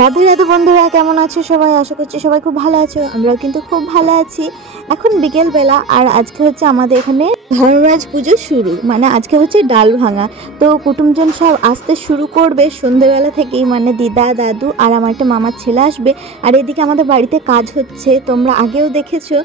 রাধে রাধে বন্ধুরা, কেমন আছো সবাই? আশা করছি সবাই খুব ভালো আছো। আমরাও কিন্তু খুব ভালো আছি। এখন বিকেল বেলা, আর আজকে হচ্ছে আমাদের এখানে ধর্মরাজ পুজো শুরু, মানে আজকে হচ্ছে ডাল ভাঙা। তো কুটুমজন সব আসতে শুরু করবে সন্ধ্যেবেলা থেকেই, মানে দিদা, দাদু আর আমার একটা মামার ছেলে আসবে। আর এদিকে আমাদের বাড়িতে কাজ হচ্ছে, তোমরা আগেও দেখেছো।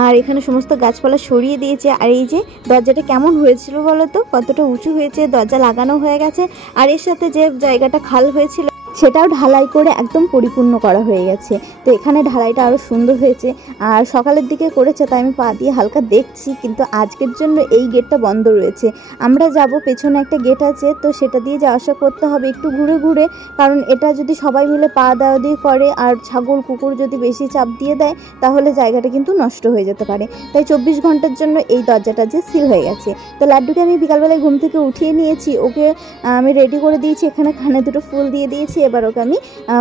আর এখানে সমস্ত গাছপালা সরিয়ে দিয়েছে। আর এই যে দরজাটা কেমন হয়েছিল বলো তো, কতটা উঁচু হয়েছে, দরজা লাগানো হয়ে গেছে। আর এর সাথে যে জায়গাটা খাল হয়েছিল সেটাও ঢালাই করে একদম পরিপূর্ণ করা হয়ে গেছে। তো এখানে ঢালাইটা আরও সুন্দর হয়েছে। আর সকালের দিকে করেছে, তাই আমি পা দিয়ে হালকা দেখছি, কিন্তু আজকের জন্য এই গেটটা বন্ধ রয়েছে। আমরা যাব, পেছনে একটা গেট আছে, তো সেটা দিয়ে যাওয়া আসা করতে হবে একটু ঘুরে ঘুরে, কারণ এটা যদি সবাই মিলে পা দেওয়া দিয়ে করে আর ছাগল কুকুর যদি বেশি চাপ দিয়ে দেয়, তাহলে জায়গাটা কিন্তু নষ্ট হয়ে যেতে পারে। তাই 24 ঘন্টার জন্য এই দরজাটা যে সিল হয়ে গেছে। তো লাড্ডুকে আমি বিকালবেলায় ঘুম থেকে উঠিয়ে নিয়েছি, ওকে আমি রেডি করে দিয়েছি, এখানে কানে দুটো ফুল দিয়ে দিয়েছি। এবার ওকে আমি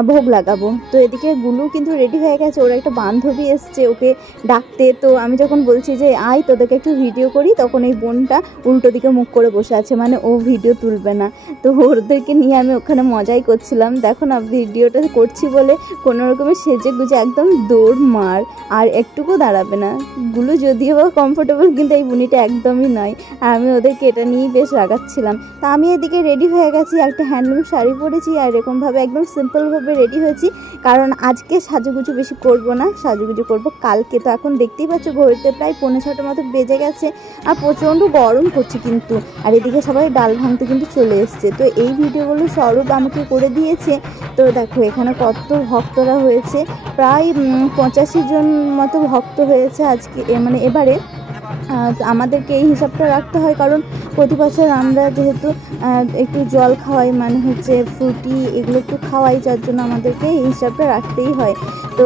ভোগ লাগাবো। তো এদিকে গুলু কিন্তু রেডি হয়ে গেছে, ওর একটা বান্ধবী এসছে ওকে ডাকতে। তো আমি যখন বলছি যে আয় তোদেরকে একটু ভিডিও করি, তখন এই বোনটা উল্টো দিকে মুখ করে বসে আছে, মানে ও ভিডিও তুলবে না। তো ওদেরকে নিয়ে আমি ওখানে মজাই করছিলাম। দেখো না, ভিডিওটা করছি বলে কোনো রকমের সেজে গুজে একদম দৌড় মার, আর একটুকু দাঁড়াবে না। গুলু যদিও বা কমফোর্টেবল, কিন্তু এই বুনিটা একদমই নয়। আর আমি ওদেরকে এটা নিয়েই বেশ রাগাচ্ছিলাম। তা আমি এদিকে রেডি হয়ে গেছি, একটা হ্যান্ডলুম শাড়ি পরেছি, আর এরকমভাবে একদম সিম্পলভাবে রেডি হয়েছি, কারণ আজকে সাজুগুজু বেশি করব না, সাজুগুজু করব কালকে। তো এখন দেখতেই পাচ্ছ ঘড়িতে প্রায় 5:45 মতো বেজে গেছে, আর প্রচণ্ড গরম করছে কিন্তু। আর এদিকে সবাই ডাল ভাঙতে কিন্তু চলে এসছে। তো এই ভিডিওগুলো স্বরূপ আমাকে করে দিয়েছে। তো দেখো এখানে কত ভক্তরা হয়েছে, প্রায় 85 জন মতো ভক্ত হয়েছে আজকে, মানে এবারে। আমাদেরকে এই হিসাবটা রাখতে হয়, কারণ প্রতি বছর আমরা যেহেতু একটু জল খাওয়াই, মানে হচ্ছে ফ্রুটি এগুলো একটু খাওয়াই, যার জন্য আমাদেরকে এই হিসাবটা রাখতেই হয়। তো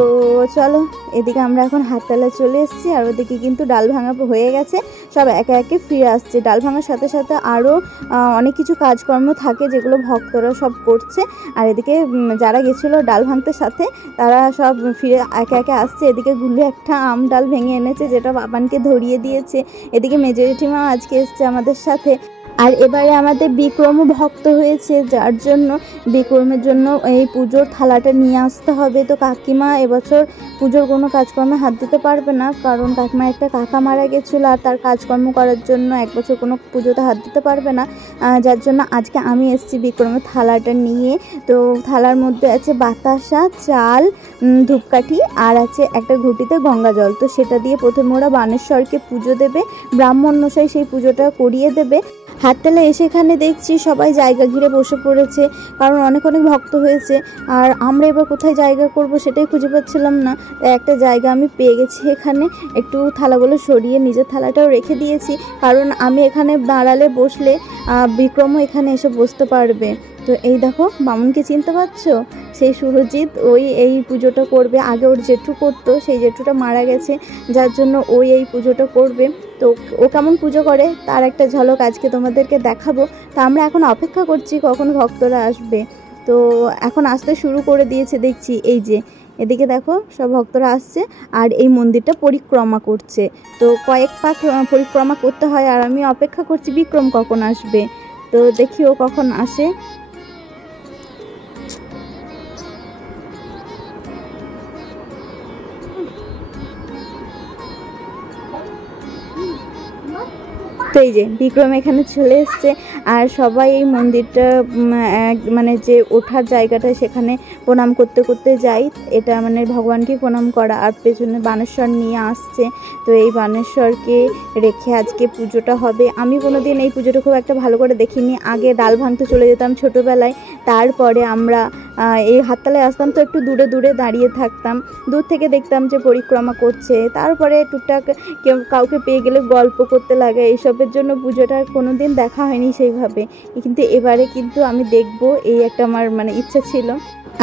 চলো, এদিকে আমরা এখন হাততলা চলে এসেছি, আর ওদিকে কিন্তু ডাল ভাঙা হয়ে গেছে, সব একে একে ফিরে আসছে। ডাল ভাঙার সাথে সাথে আরও অনেক কিছু কাজকর্ম থাকে যেগুলো ভক্তরা সব করছে। আর এদিকে যারা গেছিলো ডাল ভাঙতে সাথে, তারা সব ফিরে একে একে আসছে। এদিকে গুলো একটা আম ডাল ভেঙে এনেছে, যেটা বাবানকে ধরিয়ে দিয়েছে। এদিকে মেজো জেঠিমা আজকে এসছে আমাদের সাথে। আর এবারে আমাদের বিক্রমও ভক্ত হয়েছে, যার জন্য বিক্রমের জন্য এই পুজোর থালাটা নিয়ে আসতে হবে। তো কাকিমা এবছর পুজোর কোনো কাজকর্মে হাত দিতে পারবে না, কারণ কাকিমার একটা কাকা মারা গেছিলো, আর তার কাজকর্ম করার জন্য এক বছর কোনো পুজোতে হাত দিতে পারবে না। যার জন্য আজকে আমি এসেছি বিক্রমের থালাটা নিয়ে। তো থালার মধ্যে আছে বাতাসা, চাল, ধূপকাঠি, আর আছে একটা ঘুঁটিতে গঙ্গা জল। তো সেটা দিয়ে প্রথমে ওরা বানেশ্বরকে পুজো দেবে, ব্রাহ্মণ মশাই সেই পুজোটা করিয়ে দেবে। হাততলা এসে এখানে দেখছি সবাই জায়গা ঘিরে বসে পড়েছে, কারণ অনেক অনেক ভক্ত হয়েছে। আর আমরা এবার কোথায় জায়গা করব সেটাই খুঁজে পাচ্ছিলাম না। একটা জায়গা আমি পেয়ে গেছি, এখানে একটু থালাগুলো সরিয়ে নিজের থালাটাও রেখে দিয়েছি, কারণ আমি এখানে দাঁড়ালে বসলে বিক্রমও এখানে এসে বসতে পারবে। তো এই দেখো, বামুনকে চিনতে পারছো? সেই সুরজিৎ, ওই এই পুজোটা করবে। আগে ওর জেঠু করতো, সেই জেঠুটা মারা গেছে, যার জন্য ওই এই পুজোটা করবে। তো ও কেমন পুজো করে তার একটা ঝলক আজকে তোমাদেরকে দেখাবো। তো আমরা এখন অপেক্ষা করছি কখন ভক্তরা আসবে। তো এখন আসতে শুরু করে দিয়েছে দেখছি, এই যে এদিকে দেখো সব ভক্তরা আসছে, আর এই মন্দিরটা পরিক্রমা করছে। তো কয়েক পাক পরিক্রমা করতে হয়, আর আমি অপেক্ষা করছি বিক্রম কখন আসবে। তো দেখি ও কখন আসে। তো এই যে বিক্রম এখানে চলে এসছে, আর সবাই এই মন্দিরটা মানে যে ওঠার জায়গাটা, সেখানে প্রণাম করতে করতে যাই। এটা মানে ভগবানকে প্রণাম করা, আর পেছনে বানেশ্বর নিয়ে আসছে। তো এই বানেশ্বরকে রেখে আজকে পুজোটা হবে। আমি কোনোদিন এই পুজোটা খুব একটা ভালো করে দেখিনি, আগে ডাল ভাঙতে চলে যেতাম ছোটোবেলায়, তারপরে আমরা এই হাততলায় আসতাম, তো একটু দূরে দূরে দাঁড়িয়ে থাকতাম, দূর থেকে দেখতাম যে পরিক্রমা করছে। তারপরে টুকটাক কাউকে পেয়ে গেলে গল্প করতে লাগে, এইসবের জন্য পুজোটা কোনো দিন দেখা হয়নি সেইভাবে। কিন্তু এবারে কিন্তু আমি দেখবো, এই একটা আমার মানে ইচ্ছা ছিল।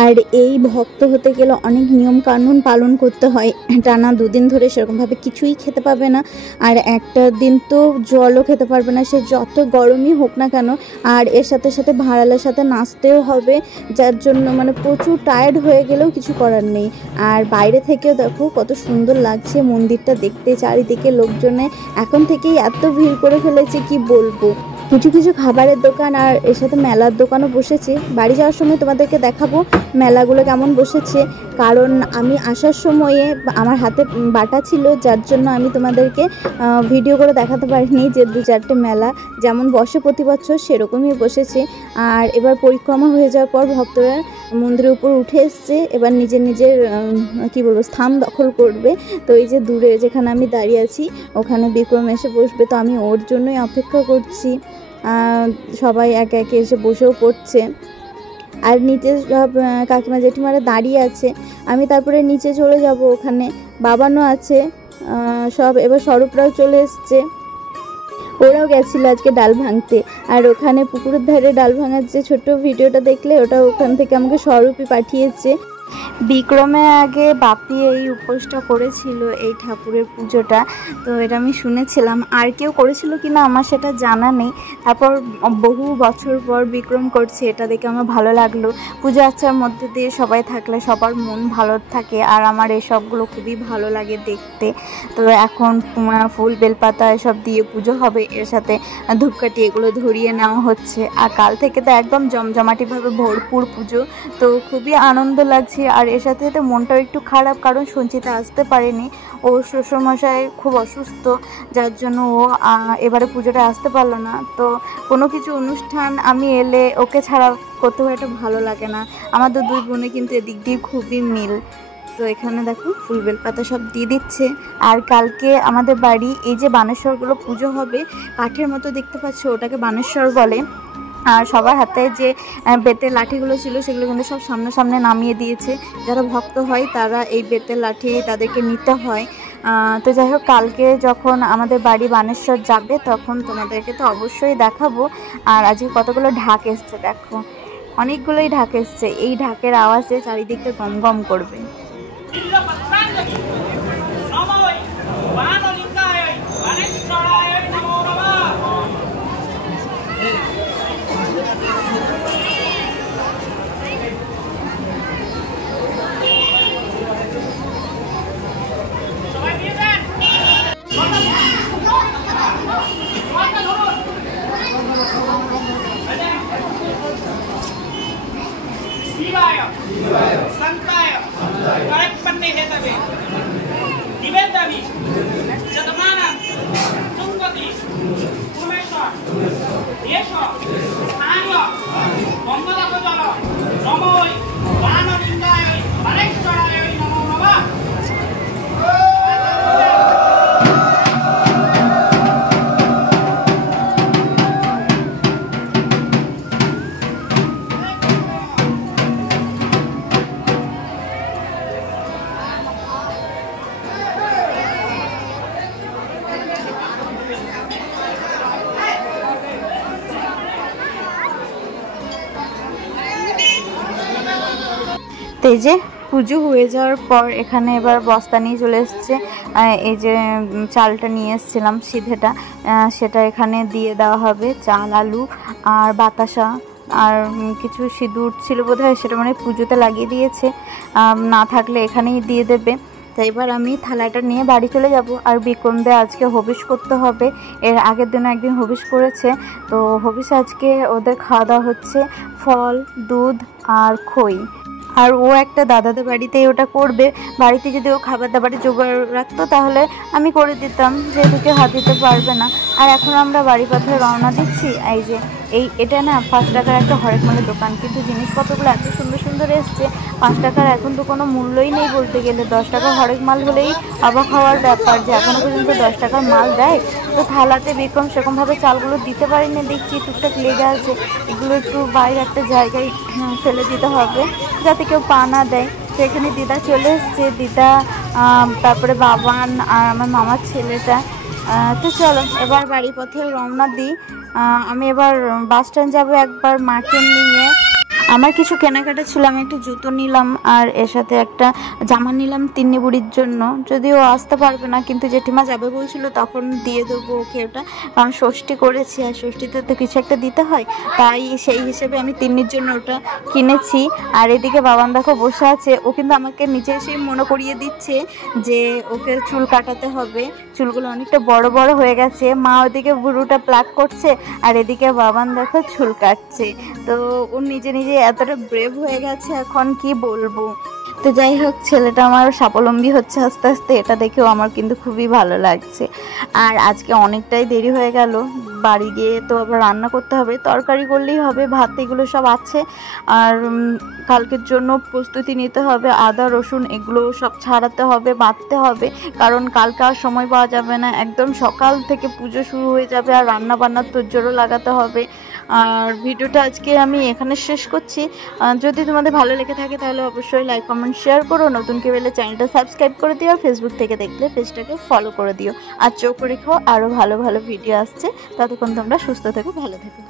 আর এই ভক্ত হতে গেলে অনেক নিয়ম কানুন পালন করতে হয়। টানা 2 দিন ধরে সেরকমভাবে কিছুই খেতে পাবে না, আর একটা দিন তো জলও খেতে পারবে না, সে যত গরমই হোক না কেন। আর এর সাথে সাথে ভাড়ালের সাথে নাচতেও হবে, যার জন্য মানে প্রচুর টায়ার্ড হয়ে গেলেও কিছু করার নেই। আর বাইরে থেকেও দেখো কত সুন্দর লাগছে মন্দিরটা দেখতে, চারিদিকে লোকজনে এখন থেকেই এত ভিড় করে ফেলেছে কি বলবো। কিছু কিছু খাবারের দোকান আর এর সাথে মেলার দোকানও বসেছে। বাড়ি যাওয়ার সময় তোমাদেরকে দেখাবো মেলাগুলো কেমন বসেছে, কারণ আমি আসার সময়ে আমার হাতে বাটা ছিল, যার জন্য আমি তোমাদেরকে ভিডিও করে দেখাতে পারিনি যে 2-4টে মেলা যেমন বসে প্রতি বছর সেরকমই বসেছে। আর এবার পরিক্রমা হয়ে যাওয়ার পর ভক্তরা মন্দিরের উপর উঠে এসছে, এবার নিজের নিজের কী বলবো স্থান দখল করবে। তো এই যে দূরে যেখানে আমি দাঁড়িয়ে আছি ওখানে বিক্রম এসে বসবে, তো আমি ওর জন্যই অপেক্ষা করছি। সবাই একে একে এসে বসেও পড়ছে, আর নিচে সব কাকিমা জেঠিমারা দাঁড়িয়ে আছে। আমি তারপরে নিচে চলে যাব, ওখানে বাবানও আছে সব। এবার স্বরূপরাও চলে এসছে, ওরাও গেছিলো আজকে ডাল ভাঙতে। আর ওখানে পুকুরের ধারে ডাল ভাঙার যে ছোট্ট ভিডিওটা দেখলে ওটা ওখান থেকে আমাকে স্বরূপই পাঠিয়েছে। বিক্রমে আগে বাপি এই উপোসটা করেছিল, এই ঠাকুরের পুজোটা, তো এটা আমি শুনেছিলাম। আর কেউ করেছিল কিনা আমার সেটা জানা নেই। তারপর বহু বছর পর বিক্রম করছে, এটা দেখে আমার ভালো লাগলো। পুজো আর্চার মধ্যে দিয়ে সবাই থাকলে সবার মন ভালো থাকে, আর আমার এসবগুলো খুবই ভালো লাগে দেখতে। তো এখন ফুল বেলপাতা এসব দিয়ে পুজো হবে, এর সাথে ধূপকাঠি এগুলো ধরিয়ে নেওয়া হচ্ছে। আর কাল থেকে তো একদম জমজমাটিভাবে ভরপুর পুজো, তো খুবই আনন্দ লাগছে। আর এর সাথে সাথে মনটাও একটু খারাপ, কারণ সঞ্চিতা আসতে পারেনি, ও শ্বশুরমশাই খুব অসুস্থ, যার জন্য ও এবারে পুজোটা আসতে পারলো না। তো কোনো কিছু অনুষ্ঠান আমি এলে ওকে ছাড়া করতে হয়, এটা ভালো লাগে না। আমাদের দুই বোনে কিন্তু এদিক দিয়ে খুবই মিল। তো এখানে দেখো ফুল বেলপাতা সব দিয়ে দিচ্ছে। আর কালকে আমাদের বাড়ি এই যে বানেশ্বরগুলো পুজো হবে, কাঠের মতো দেখতে পাচ্ছ ওটাকে বানেশ্বর বলে। আর সবার হাতে যে বেতের লাঠিগুলো ছিল সেগুলো কিন্তু সব সামনে নামিয়ে দিয়েছে। যারা ভক্ত হয় তারা এই বেতের লাঠি তাদেরকে নিতে হয়। তো যাই হোক, কালকে যখন আমাদের বাড়ি বানেশ্বর যাবে তখন তোমাদেরকে তো অবশ্যই দেখাবো। আর আজকে কতগুলো ঢাক এসছে, দেখো অনেকগুলোই ঢাক এসছে। এই ঢাকের আওয়াজে চারিদিকে গম গম করবে। शिवाय संताय करेक्पन्ने हेतवे निवेदयामि जतमानं तुंगति उमेश्वर येष स्थानीय मंगलकजल नमोय वानलिंगाय परेश्वराय नमो नमः। এই যে পুজো হয়ে যাওয়ার পর এখানে এবার বস্তা নিয়ে চলে এসছে। এই যে চালটা নিয়ে এসেছিলাম সিধেটা, সেটা এখানে দিয়ে দেওয়া হবে। চাল, আলু আর বাতাসা আর কিছু সিঁদুর ছিল বোধহয়, সেটা মানে পুজোতে লাগিয়ে দিয়েছে, না থাকলে এখানেই দিয়ে দেবে। তো এবার আমি থালাটা নিয়ে বাড়ি চলে যাব। আর বিক্রমদের আজকে হবিষ করতে হবে, এর আগের দিনে একদিন হবিষ করেছে। তো হবিষ আজকে ওদের খাওয়া দাওয়া হচ্ছে ফল, দুধ আর খই। আর ও একটা দাদাদের বাড়িতেই ওটা করবে। বাড়িতে যদি ও খাবার দাবারের জোগাড় রাখতো তাহলে আমি করে দিতাম, যেহেতু কেউ হাত দিতে পারবে না। আর এখন আমরা বাড়ি পথে রওনা দিচ্ছি। এই যে এটা না 5 টাকার একটা হরেক মালের দোকান, কিন্তু জিনিসপত্রগুলো এত সুন্দর সুন্দর এসছে। 5 টাকার এখন তো কোনো মূল্যই নেই বলতে গেলে। 10 টাকার হরেক মাল হলেই অবাক হওয়ার ব্যাপার যে এখনও পর্যন্ত 10 টাকার মাল দেয়। তো থালাতে বিক্রম সেরকমভাবে চালগুলো দিতে পারিনি, দেখছি টুকটাক লেগে আছে। এগুলো একটু বাইরে একটা জায়গায় ফেলে দিতে হবে যাতে কেউ পা না দেয়। তো এখানে দিদা চলে এসছে, দিদা তারপরে বাবান আর আমার মামার ছেলেটা। তো চলো এবার বাড়ি পথে রওনা দিই। আমি এবার বাস স্ট্যান্ড যাবো একবার মাকে নিয়ে। আমার কিছু কেনাকাটা ছিল, আমি একটা জুতো নিলাম আর এর সাথে একটা জামা নিলাম তিন্নি বুড়ির জন্য। যদিও আসতে পারবে না, কিন্তু জেঠিমা যাবে বলছিল তখন দিয়ে দেবো ওকে ওটা, কারণ ষষ্ঠী করেছি আর ষষ্ঠীতে তো কিছু একটা দিতে হয়, তাই সেই হিসেবে আমি তিন্নির জন্য ওটা কিনেছি। আর এদিকে বাবান দেখো বসে আছে, ও কিন্তু আমাকে নিচে এসে মনে করিয়ে দিচ্ছে যে ওকে চুল কাটাতে হবে, চুলগুলো অনেকটা বড় বড় হয়ে গেছে। মা ওদিকে বুড়োটা প্লাক করছে আর এদিকে বাবান দেখো চুল কাটছে। তো ও নিজে নিজে এতটা ব্রেভ হয়ে গেছে, এখন কি বলবো। তো যাই হোক, ছেলেটা আমার স্বাবলম্বী হচ্ছে আস্তে আস্তে, এটা দেখেও আমার কিন্তু খুবই ভালো লাগছে। আর আজকে অনেকটাই দেরি হয়ে গেল, বাড়ি গিয়ে তো আবার রান্না করতে হবে, তরকারি করলেই হবে, ভাত এগুলো সব আছে। আর কালকের জন্য প্রস্তুতি নিতে হবে, আদা রসুন এগুলো সব ছাড়াতে হবে, বাটতে হবে, কারণ কালকে আর সময় পাওয়া যাবে না, একদম সকাল থেকে পুজো শুরু হয়ে যাবে আর রান্না বান্নার তোড়জোড়ও লাগাতে হবে। আর ভিডিওটা আজকে আমি এখানে শেষ করছি। যদি তোমাদের ভালো লেগে থাকে তাহলে অবশ্যই লাইক কমেন্ট শেয়ার করো, নতুন কেউ এলে চ্যানেলটা সাবস্ক্রাইব করে দিও, আর ফেসবুক থেকে দেখলে পেজটাকে ফলো করে দিও। আর চোখ রেখো, আরও ভালো ভালো ভিডিও আসছে। ততক্ষণ তোমরা সুস্থ থেকো, ভালো থেকো।